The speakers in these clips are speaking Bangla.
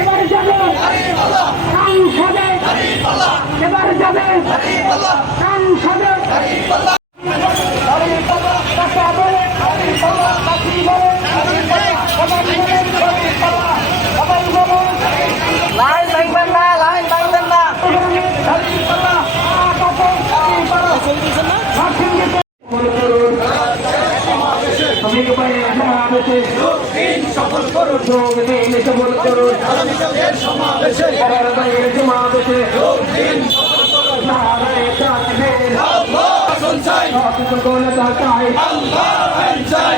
এবারে যাবে সংসদে, এবারে যাবে সংসদে। লাইন ভাঙবেন না, লাইন ভাঙবেন না। সফল করুন, যোগ দিন সফল করুন, সমাবেশে সমাবেশে নারায়ে তাকবীর, শাসন চাই, গণতা চাই, আল্লাহর আইন চাই।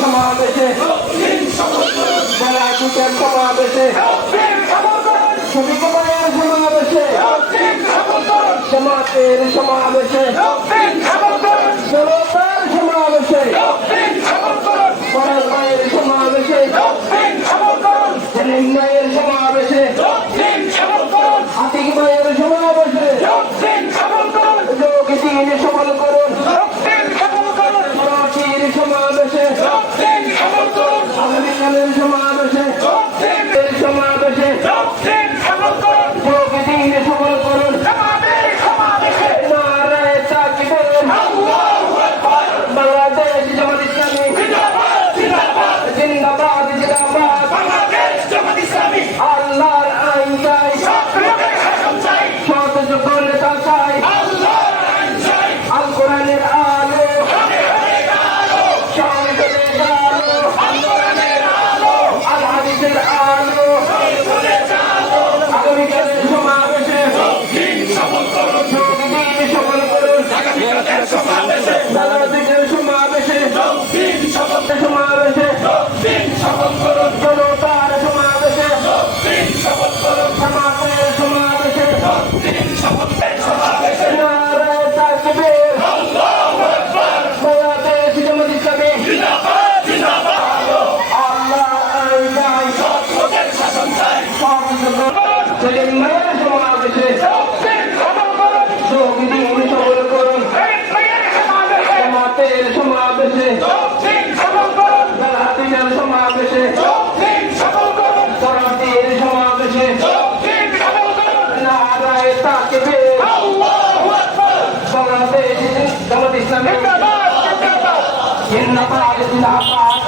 সমাবেশে বেলায়তের সমাবেশে শ্রমিক ভাইয়ের সমাবেশে জামাতের সমাবেশে জনতার সমাবেশে ফরাজ ভাইয়ের সমাবেশে সেলিম ভাইয়ের সমাবেশে আতিক ভাইয়ের সমাবেশে যোগ দিন সফল করুন সমাবেশে আগামীকালের সমাবেশে সমাবেশে যোগ দিন সফল করুন নারায়ে তাকবীর, বাংলাদেশ জামাত ইসলামী জিন্দাবাদ জিন্দাবাদ, আল্লাহর আইন চাই, সৎ যোগ্যতা চাই, আল কোরআনের আলো আগামীকালের সমাবেশে রাজনীতির সমাবেশে সমাবেশে জনতার সমাবেশে সমাজের সমাবেশে নারায়ে তাকবীর, বাংলাদেশ জামাত ইসলামী সেলিম ভাইয়ের সমাবেশে যোগ দিন সফল করুন জামাতের সমাবেশে বেলায়তের সমাবেশে ফরাজের সমাবেশে নারায়ে তাকবীর, বাংলাদেশ জামাত ইসলামী জিন্দাবাদ জিন্দাবাদ,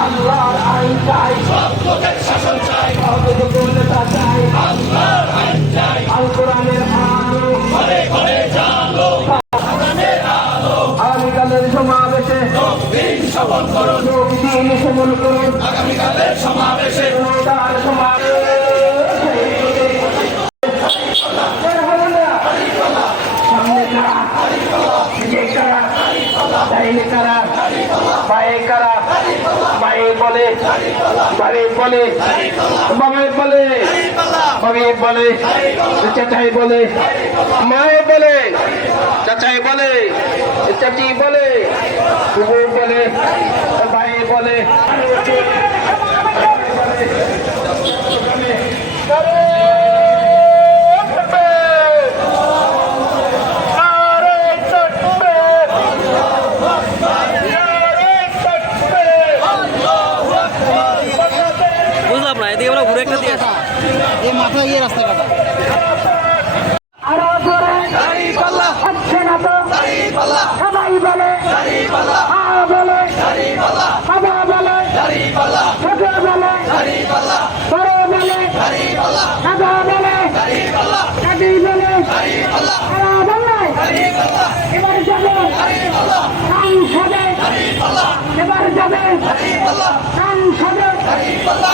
আল্লাহর আইন চাই, শাসন চাই, গণতা চাই, আল কোরআনের আলো আগামীকালের সমাবেশে যোগ দিন সফল করুন আগামীকালের সমাবেশে জনতার সমাবেশে সামনে কারা বায়ে কারা বায়ে বলে বাড়ি বলে বাবাই বলে বাবি বলে চাচাই বলে মায়ে বলে চাচাই বলে চাচি বলে বুবু বলে ভাই বলে বুঝলাম না, এদিকে আমরা ঘুরে একটা দিয়ে এই মাথা ইয়ে রাস্তা কাটা আরো জোরে হচ্ছে না তো সবাই বলে বলে বাবা বলে ছোট বলে বড় বলে দাদা বলে দাদি বলে সারা বাংলায় এবার যাবে সংসদে, এবার যাবে সংসদে।